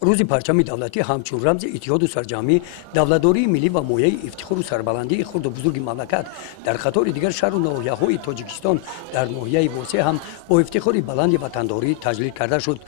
روز پرچم دولتی همچون رمز اتحاد و سرجامی دولتداری ملی و مایه افتخار و سربلندی خرد و بزرگ مملکت در قطار دیگر شهر و ناحیه‌های تاجیکستان در ناحیه واسع هم با افتخار بلند وطنداری تجلیل کرده شد.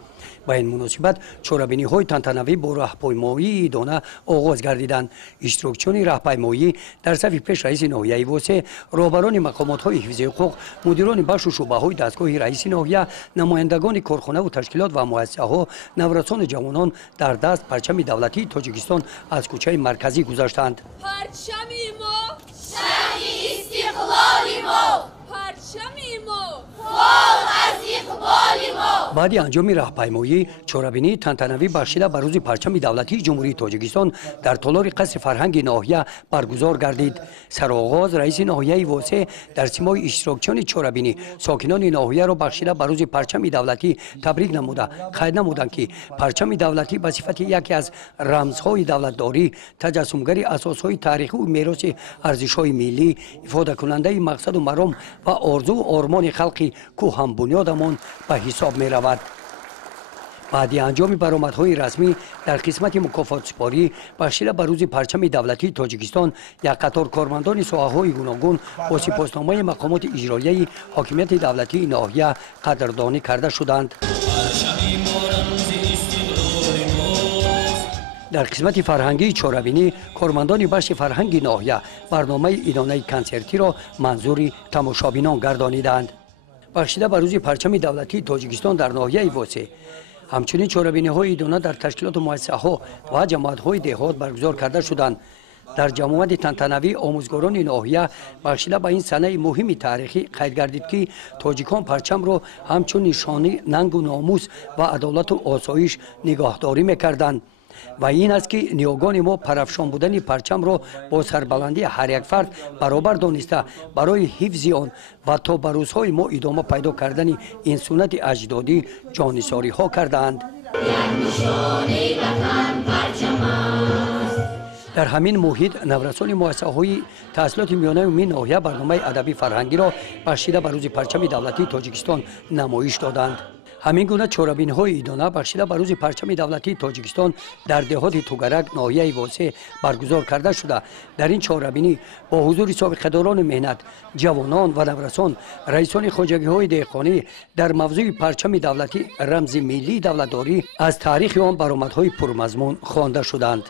با این مناسبت چورابینی‌های تنتنوی با راهپیمایی دانه آغاز گردیدند. اشتراکچیان راهپیمایی در صف پیش رئیس ناحیه واسع، رهبران مقامات‌های حفظ حقوق، مدیران بخش و شعبه‌های دستگاه رئیس ناحیه، نمایندگان کارخانه و تشکیلات و مؤسسه‌ها، نورسان جوانان در دست پرچم دولتی تاجیکستان از کوچه مرکزی گذاشتند. پرچم ما شمع استقلال ما، پرچم ما فال از اقبال ما. بعد انجام راهپیمایی چورابینی تنتنوی بخشیده به روز پرچم دولتی جمهوری تاجیکستان در تالار قصر فرهنگ ناحیه برگزار گردید. سرآغاز رئیس ناحیه واسع در سیمای اشتراکچیان چورابینی ساکنان ناحیه را بخشیده به روز پرچم دولتی تبریک نموده قید نمودند که پرچم دولتی به صفت یکی از رمزهای دولتداری تجسمگری اساسهای تاریخی و میراث ارزش‌های ملی، افاده کننده مقصد و مرام و آرزو و آرمان خلقی که هم بنیادمان به حساب می رود. بعد انجام برآمدهای رسمی در قسمت مکافات سپاری بخشیده به روز پرچم دولتی تاجیکستان یک قطار کارمندان ساحه‌های گوناگون با سپاسنامه مقامات اجرایی حاکمیت دولتی ناحیه قدردانی کرده شدند. در قسمت فرهنگی چورابینی کارمندان بخش فرهنگی ناحیه برنامه ادانه کنسرتی را منظور تماشابینان گردانیدند. بخشیده به روز پرچم دولتی تاجیکستان در ناحیه واسع همچنین چورابینی‌های ادانه در تشکیلات و مؤسسه‌ها و جماعت‌های دهات برگزار کرده شدند. در جمعیت تنتنوی آموزگاران ناحیه بخشیده به این سنه مهم تاریخی قید گردید که تاجیکان پرچم را همچون نشانه ننگ و ناموس و عدالت و آسایش نگاهداری می‌کردند و این است که نیاگان ما پرافشان بودن پرچم را با سربلندی هر یک فرد برابر دانسته برای حفظ آن و تا به روزهای ما ادامه پیدا کردن این سنت اجدادی جانثاری ها کردند. در همین محیط نورسان مؤسسه‌های تحصیلات میانه و ناحیه برنامه ادبی فرهنگی را بخشیده به روز پرچم دولتی تاجیکستان نمایش دادند. همین گونه چورابینی‌های ادانه بخشیده به روز پرچم دولتی تاجیکستان در دهات توگرک ناحیه واسع برگزار کرده شده. در این چورابینی با حضور سابقه‌داران مهنت، جوانان و نورسان، رئیسان خواجگی‌های دهقانی در موضوع پرچم دولتی رمز ملی دولتداری از تاریخ آن برآمدهای پرمضمون خوانده شدند.